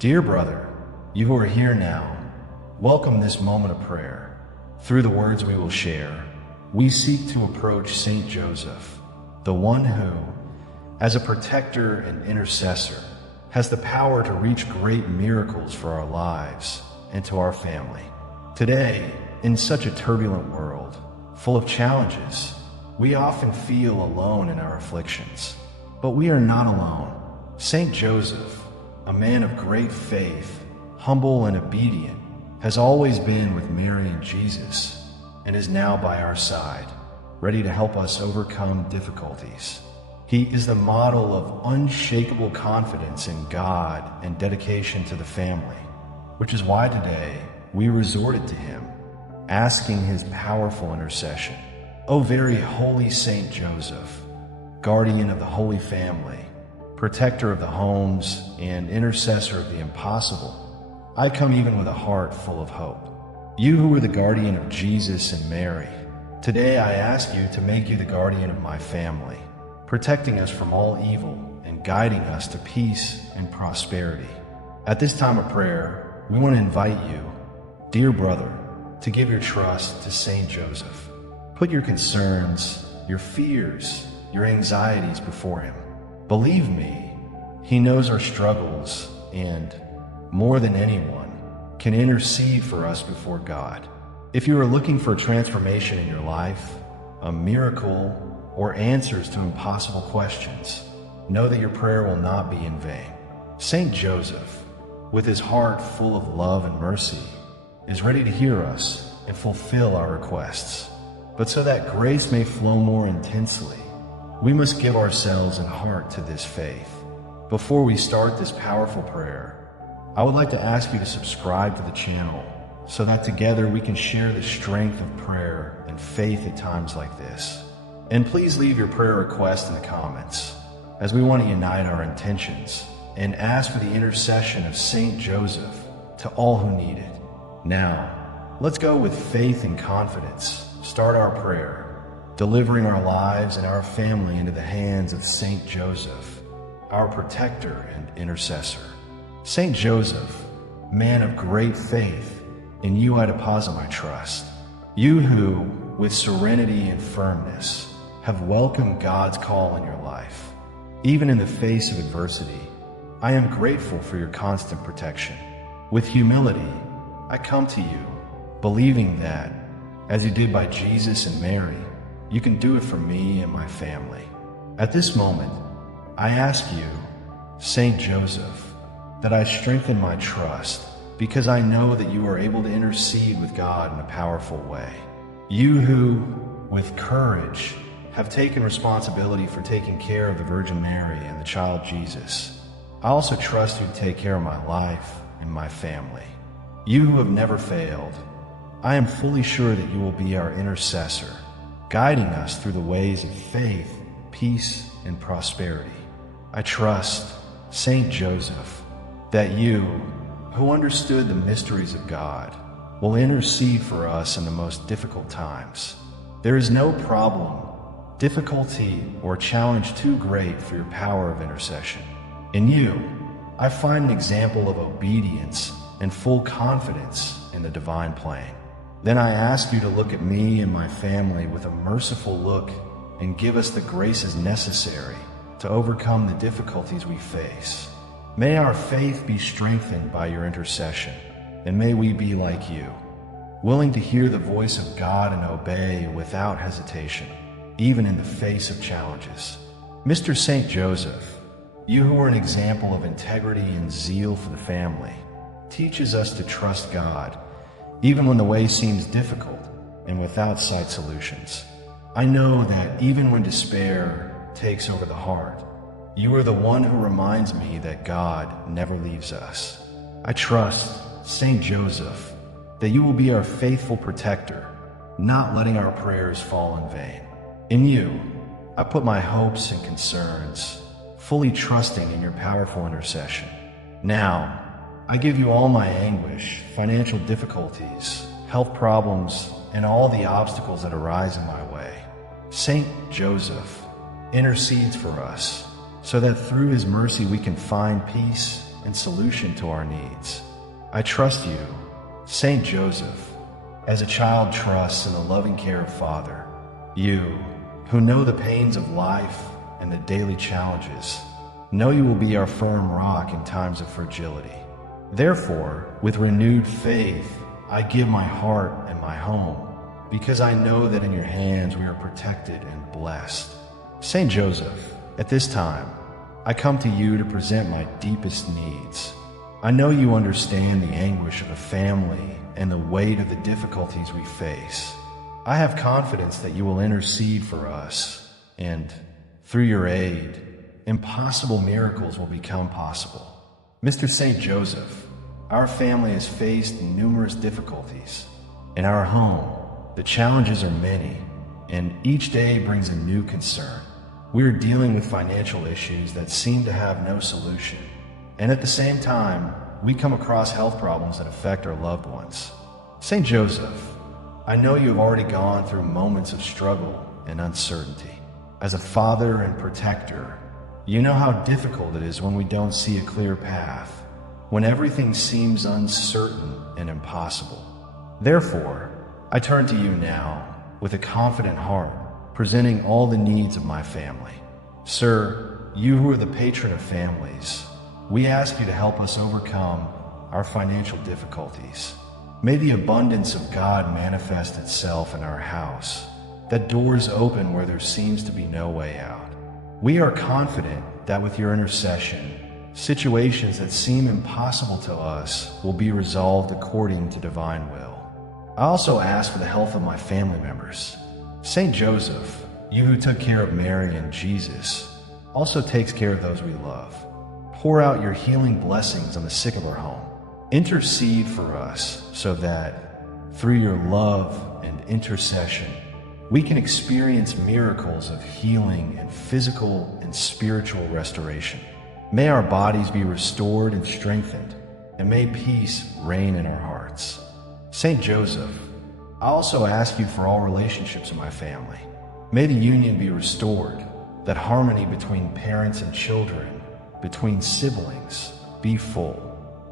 Dear brother, you who are here now, welcome this moment of prayer. Through the words we will share, we seek to approach Saint Joseph, the one who, as a protector and intercessor, has the power to reach great miracles for our lives and to our family. Today, in such a turbulent world, full of challenges, we often feel alone in our afflictions. But we are not alone. Saint Joseph, a man of great faith, humble and obedient, has always been with Mary and Jesus, and is now by our side, ready to help us overcome difficulties. He is the model of unshakable confidence in God and dedication to the family, which is why today we resorted to him, asking his powerful intercession. O very holy Saint Joseph, guardian of the Holy Family, protector of the homes, and intercessor of the impossible, I come even with a heart full of hope. You who are the guardian of Jesus and Mary, today I ask you to make you the guardian of my family, protecting us from all evil and guiding us to peace and prosperity. At this time of prayer, we want to invite you, dear brother, to give your trust to Saint Joseph. Put your concerns, your fears, your anxieties before him. Believe me, he knows our struggles and, more than anyone, can intercede for us before God. If you are looking for a transformation in your life, a miracle, or answers to impossible questions, know that your prayer will not be in vain. Saint Joseph, with his heart full of love and mercy, is ready to hear us and fulfill our requests. But so that grace may flow more intensely, we must give ourselves and heart to this faith. Before we start this powerful prayer, I would like to ask you to subscribe to the channel so that together we can share the strength of prayer and faith at times like this. And please leave your prayer request in the comments, as we want to unite our intentions and ask for the intercession of Saint Joseph to all who need it. Now, let's go with faith and confidence, start our prayer, delivering our lives and our family into the hands of Saint Joseph, our protector and intercessor. Saint Joseph, man of great faith, in you I deposit my trust. You who, with serenity and firmness, have welcomed God's call in your life. Even in the face of adversity, I am grateful for your constant protection. With humility, I come to you, believing that, as you did by Jesus and Mary, you can do it for me and my family. At this moment, I ask you, Saint Joseph, that I strengthen my trust, because I know that you are able to intercede with God in a powerful way. You who, with courage, have taken responsibility for taking care of the Virgin Mary and the child Jesus, I also trust you to take care of my life and my family. You who have never failed, I am fully sure that you will be our intercessor, guiding us through the ways of faith, peace, and prosperity. I trust, Saint Joseph, that you, who understood the mysteries of God, will intercede for us in the most difficult times. There is no problem, difficulty, or challenge too great for your power of intercession. In you, I find an example of obedience and full confidence in the divine plan. Then I ask you to look at me and my family with a merciful look and give us the graces necessary to overcome the difficulties we face. May our faith be strengthened by your intercession, and may we be like you, willing to hear the voice of God and obey without hesitation, even in the face of challenges. Mr. Saint Joseph, you who are an example of integrity and zeal for the family, teaches us to trust God, even when the way seems difficult and without sight solutions. I know that even when despair takes over the heart, you are the one who reminds me that God never leaves us. I trust, Saint Joseph, that you will be our faithful protector, not letting our prayers fall in vain. In you, I put my hopes and concerns, fully trusting in your powerful intercession. Now, I give you all my anguish, financial difficulties, health problems, and all the obstacles that arise in my way. Saint Joseph intercedes for us, so that through his mercy we can find peace and solution to our needs. I trust you, Saint Joseph, as a child trusts in the loving care of Father. You, who know the pains of life and the daily challenges, know you will be our firm rock in times of fragility. Therefore, with renewed faith, I give my heart and my home, because I know that in your hands we are protected and blessed. Saint Joseph, at this time, I come to you to present my deepest needs. I know you understand the anguish of a family and the weight of the difficulties we face. I have confidence that you will intercede for us, and through your aid, impossible miracles will become possible. Mr. Saint Joseph, our family has faced numerous difficulties. In our home, the challenges are many, and each day brings a new concern. We are dealing with financial issues that seem to have no solution. And at the same time, we come across health problems that affect our loved ones. Saint Joseph, I know you have already gone through moments of struggle and uncertainty. As a father and protector, you know how difficult it is when we don't see a clear path, when everything seems uncertain and impossible. Therefore, I turn to you now with a confident heart, presenting all the needs of my family. Sir, you who are the patron of families, we ask you to help us overcome our financial difficulties. May the abundance of God manifest itself in our house, that doors open where there seems to be no way out. We are confident that with your intercession, situations that seem impossible to us will be resolved according to divine will. I also ask for the health of my family members. Saint Joseph, you who took care of Mary and Jesus, also takes care of those we love. Pour out your healing blessings on the sick of our home. Intercede for us so that, through your love and intercession, we can experience miracles of healing and physical and spiritual restoration. May our bodies be restored and strengthened, and may peace reign in our hearts. Saint Joseph, I also ask you for all relationships in my family. May the union be restored, that harmony between parents and children, between siblings, be full.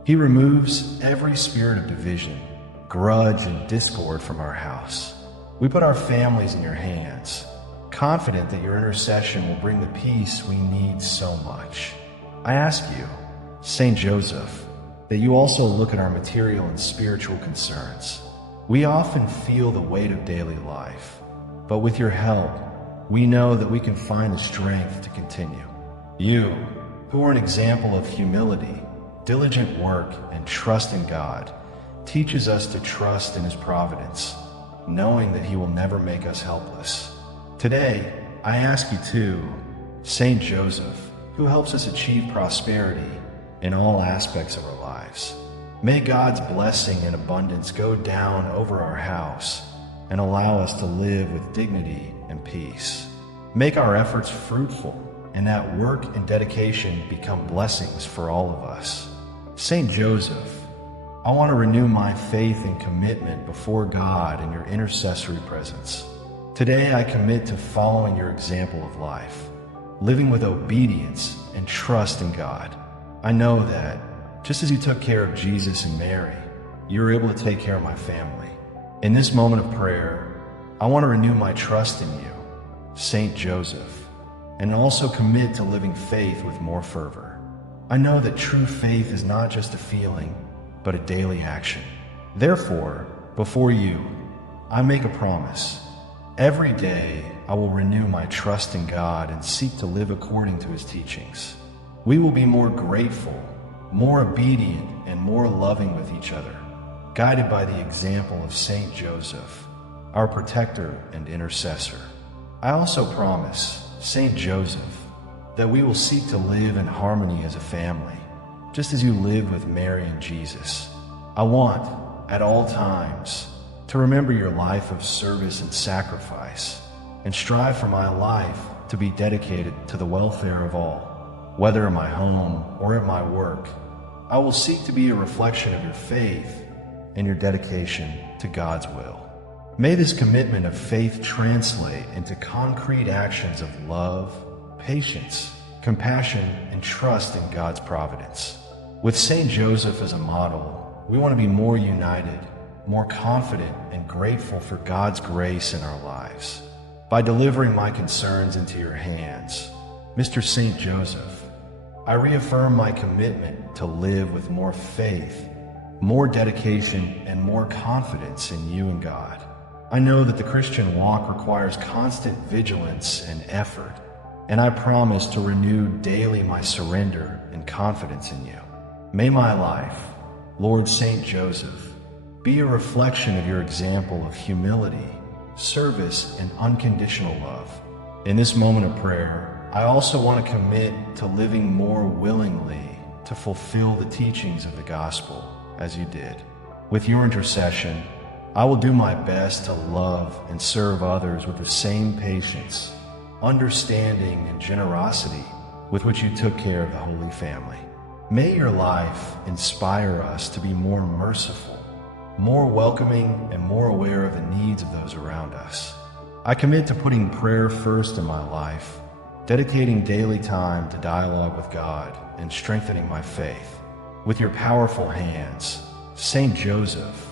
He removes every spirit of division, grudge, and discord from our house. We put our families in your hands, confident that your intercession will bring the peace we need so much. I ask you, Saint Joseph, that you also look at our material and spiritual concerns. We often feel the weight of daily life, but with your help, we know that we can find the strength to continue. You, who are an example of humility, diligent work, and trust in God, teaches us to trust in His providence, knowing that He will never make us helpless. Today, I ask you too, Saint Joseph, who helps us achieve prosperity in all aspects of our lives. May God's blessing and abundance go down over our house and allow us to live with dignity and peace. Make our efforts fruitful, and that work and dedication become blessings for all of us. Saint Joseph, I want to renew my faith and commitment before God in your intercessory presence. Today I commit to following your example of life, living with obedience and trust in God. I know that, just as you took care of Jesus and Mary, you are able to take care of my family. In this moment of prayer, I want to renew my trust in you, Saint Joseph, and also commit to living faith with more fervor. I know that true faith is not just a feeling, but a daily action. Therefore, before you, I make a promise. Every day, I will renew my trust in God and seek to live according to His teachings. We will be more grateful, more obedient, and more loving with each other, guided by the example of Saint Joseph, our protector and intercessor. I also promise, Saint Joseph, that we will seek to live in harmony as a family, just as you live with Mary and Jesus. I want, at all times, to remember your life of service and sacrifice, and strive for my life to be dedicated to the welfare of all, whether in my home or at my work. I will seek to be a reflection of your faith and your dedication to God's will. May this commitment of faith translate into concrete actions of love, patience, compassion, and trust in God's providence. With Saint Joseph as a model, we want to be more united, more confident, and grateful for God's grace in our lives. By delivering my concerns into your hands, Mr. Saint Joseph, I reaffirm my commitment to live with more faith, more dedication, and more confidence in you and God. I know that the Christian walk requires constant vigilance and effort, and I promise to renew daily my surrender and confidence in you. May my life, Lord Saint Joseph, be a reflection of your example of humility, service, and unconditional love. In this moment of prayer, I also want to commit to living more willingly to fulfill the teachings of the gospel as you did. With your intercession, I will do my best to love and serve others with the same patience, understanding, and generosity with which you took care of the Holy Family. May your life inspire us to be more merciful, more welcoming, and more aware of the needs of those around us. I commit to putting prayer first in my life, dedicating daily time to dialogue with God and strengthening my faith. With your powerful hands, Saint Joseph,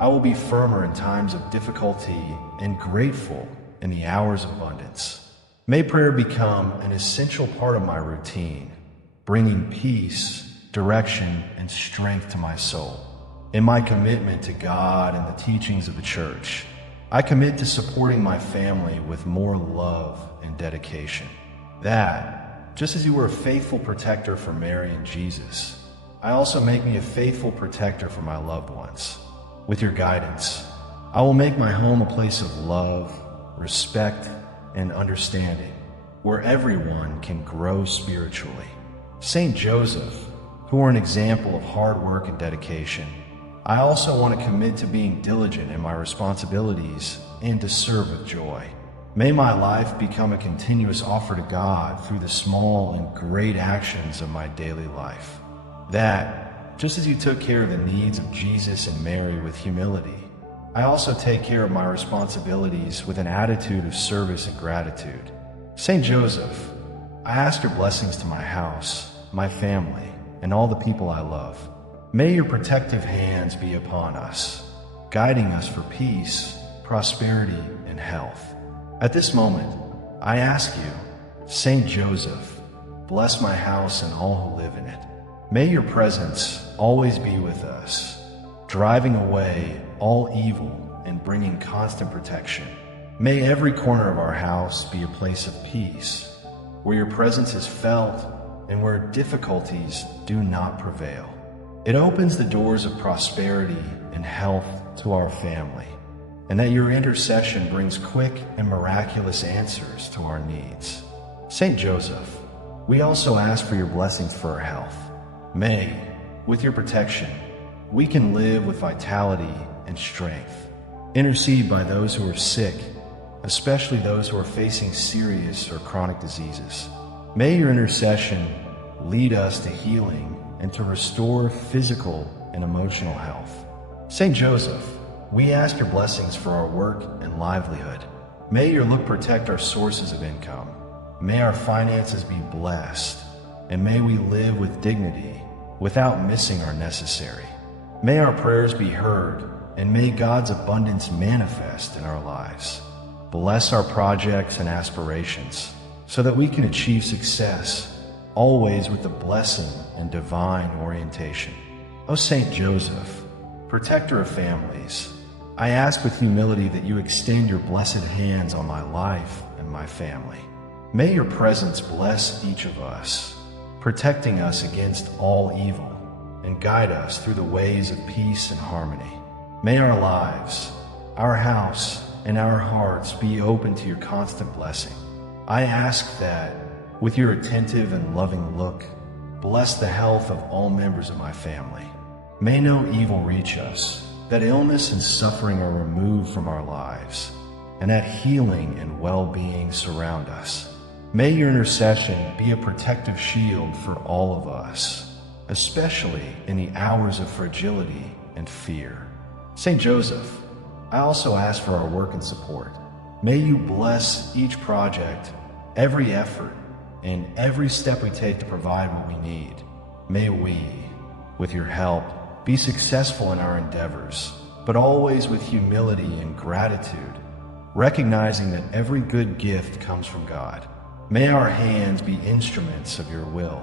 I will be firmer in times of difficulty and grateful in the hours of abundance. May prayer become an essential part of my routine, bringing peace, direction, and strength to my soul. In my commitment to God and the teachings of the Church, I commit to supporting my family with more love and dedication. That, just as you were a faithful protector for Mary and Jesus, I also make me a faithful protector for my loved ones. With your guidance, I will make my home a place of love, respect, and understanding, where everyone can grow spiritually. Saint Joseph, who are an example of hard work and dedication, I also want to commit to being diligent in my responsibilities and to serve with joy. May my life become a continuous offer to God through the small and great actions of my daily life. That, just as you took care of the needs of Jesus and Mary with humility, I also take care of my responsibilities with an attitude of service and gratitude. Saint Joseph, I ask your blessings to my house, my family, and all the people I love. May your protective hands be upon us, guiding us for peace, prosperity, and health. At this moment, I ask you, Saint Joseph, bless my house and all who live in it. May your presence always be with us, driving away all evil and bringing constant protection. May every corner of our house be a place of peace, where your presence is felt and where difficulties do not prevail. It opens the doors of prosperity and health to our family, and that your intercession brings quick and miraculous answers to our needs. Saint Joseph, we also ask for your blessings for our health. May, with your protection, we can live with vitality and strength. Intercede by those who are sick, especially those who are facing serious or chronic diseases. May your intercession lead us to healing and to restore physical and emotional health. Saint Joseph, we ask your blessings for our work and livelihood. May your look protect our sources of income. May our finances be blessed, and may we live with dignity without missing our necessary. May our prayers be heard, and may God's abundance manifest in our lives. Bless our projects and aspirations so that we can achieve success, always with the blessing and divine orientation. O Saint Joseph, protector of families, I ask with humility that you extend your blessed hands on my life and my family. May your presence bless each of us, protecting us against all evil, and guide us through the ways of peace and harmony. May our lives, our house, and our hearts be open to your constant blessing. I ask that, with your attentive and loving look, bless the health of all members of my family. May no evil reach us, that illness and suffering are removed from our lives, and that healing and well-being surround us. May your intercession be a protective shield for all of us, especially in the hours of fragility and fear. Saint Joseph, I also ask for our work and support. May you bless each project, every effort, and every step we take to provide what we need. May we, With your help, be successful in our endeavors, but always with humility and gratitude, recognizing that every good gift comes from God. May our hands be instruments of your will,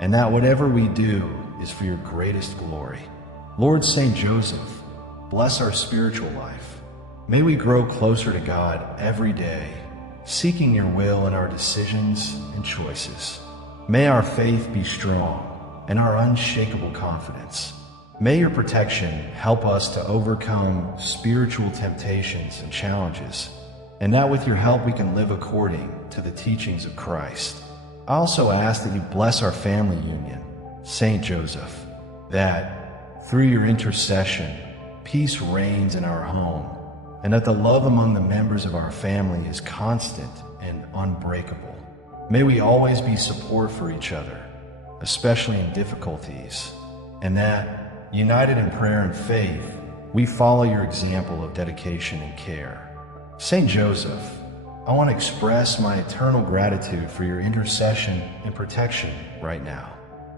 and that whatever we do is for your greatest glory. Lord Saint Joseph, bless our spiritual life. May we grow closer to God every day, seeking your will in our decisions and choices. May our faith be strong and our unshakable confidence. May your protection help us to overcome spiritual temptations and challenges, and that with your help we can live according to the teachings of Christ. I also ask that you bless our family union, Saint Joseph, that through your intercession, peace reigns in our home, and that the love among the members of our family is constant and unbreakable. May we always be support for each other, especially in difficulties, and that, united in prayer and faith, we follow your example of dedication and care. Saint Joseph, I want to express my eternal gratitude for your intercession and protection right now.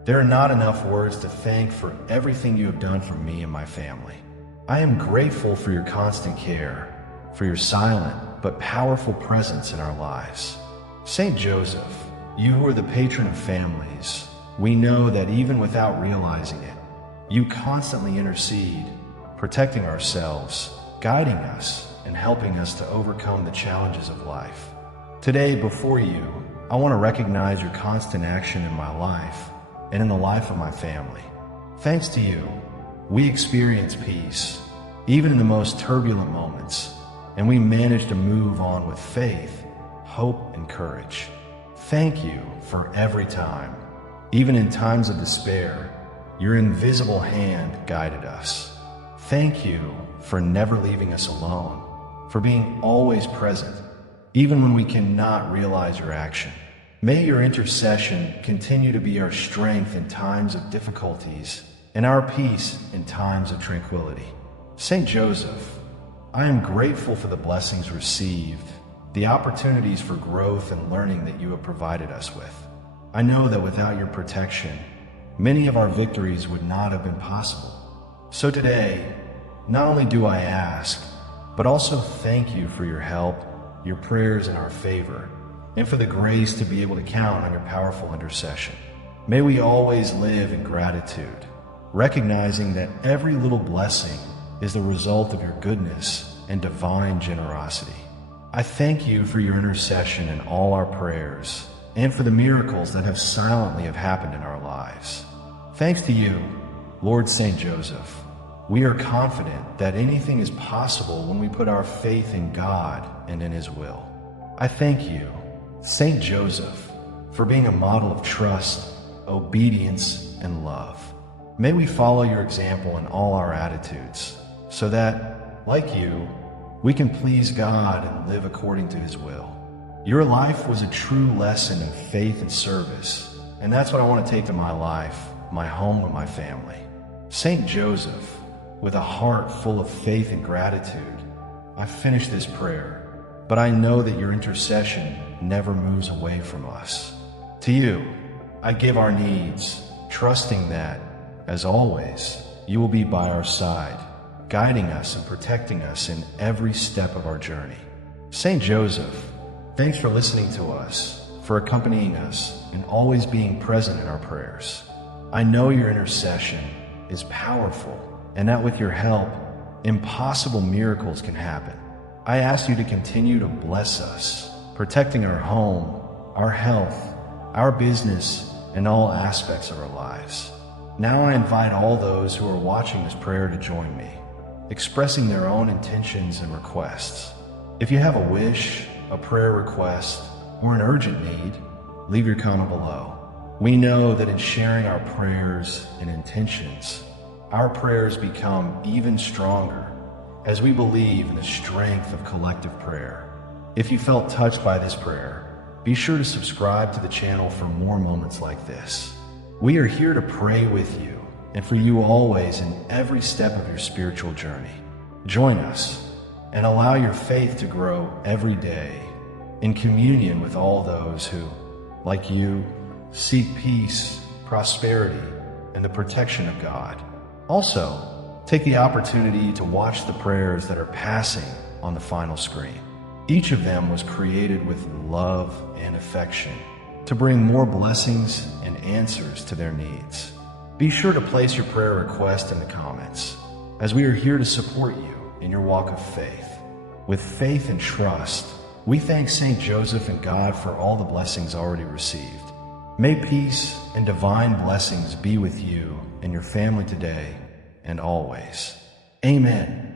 There are not enough words to thank for everything you have done for me and my family. I am grateful for your constant care, for your silent but powerful presence in our lives. Saint Joseph, you who are the patron of families, we know that even without realizing it, you constantly intercede, protecting ourselves, guiding us, and helping us to overcome the challenges of life. Today, before you, I want to recognize your constant action in my life and in the life of my family. Thanks to you, we experience peace, even in the most turbulent moments, and we manage to move on with faith, hope, and courage. Thank you for every time. Even in times of despair, your invisible hand guided us. Thank you for never leaving us alone, for being always present, even when we cannot realize your action. May your intercession continue to be our strength in times of difficulties and our peace in times of tranquility. Saint Joseph, I am grateful for the blessings received, the opportunities for growth and learning that you have provided us with. I know that without your protection, many of our victories would not have been possible. So today, not only do I ask, but also thank you for your help, your prayers, and our favor, and for the grace to be able to count on your powerful intercession. May we always live in gratitude, recognizing that every little blessing is the result of your goodness and divine generosity. I thank you for your intercession in all our prayers, and for the miracles that have silently happened in our lives. Thanks to you, Lord Saint Joseph, we are confident that anything is possible when we put our faith in God and in His will. I thank you, Saint Joseph, for being a model of trust, obedience, and love. May we follow your example in all our attitudes, so that, like you, we can please God and live according to His will. Your life was a true lesson in faith and service, and that's what I want to take to my life, my home, and my family. Saint Joseph, with a heart full of faith and gratitude, I finish this prayer, but I know that your intercession never moves away from us. To you, I give our needs, trusting that, as always, you will be by our side, guiding us and protecting us in every step of our journey. Saint Joseph, thanks for listening to us, for accompanying us, and always being present in our prayers. I know your intercession is powerful, and that with your help, impossible miracles can happen. I ask you to continue to bless us, protecting our home, our health, our business, and all aspects of our lives. Now I invite all those who are watching this prayer to join me, expressing their own intentions and requests. If you have a wish, a prayer request, or an urgent need, leave your comment below. We know that in sharing our prayers and intentions, our prayers become even stronger as we believe in the strength of collective prayer. If you felt touched by this prayer, be sure to subscribe to the channel for more moments like this. We are here to pray with you and for you always in every step of your spiritual journey. Join us and allow your faith to grow every day in communion with all those who, like you, seek peace, prosperity, and the protection of God. Also, take the opportunity to watch the prayers that are passing on the final screen. Each of them was created with love and affection to bring more blessings and answers to their needs. Be sure to place your prayer request in the comments, as we are here to support you in your walk of faith. With faith and trust, we thank Saint Joseph and God for all the blessings already received. May peace and divine blessings be with you and your family today and always. Amen.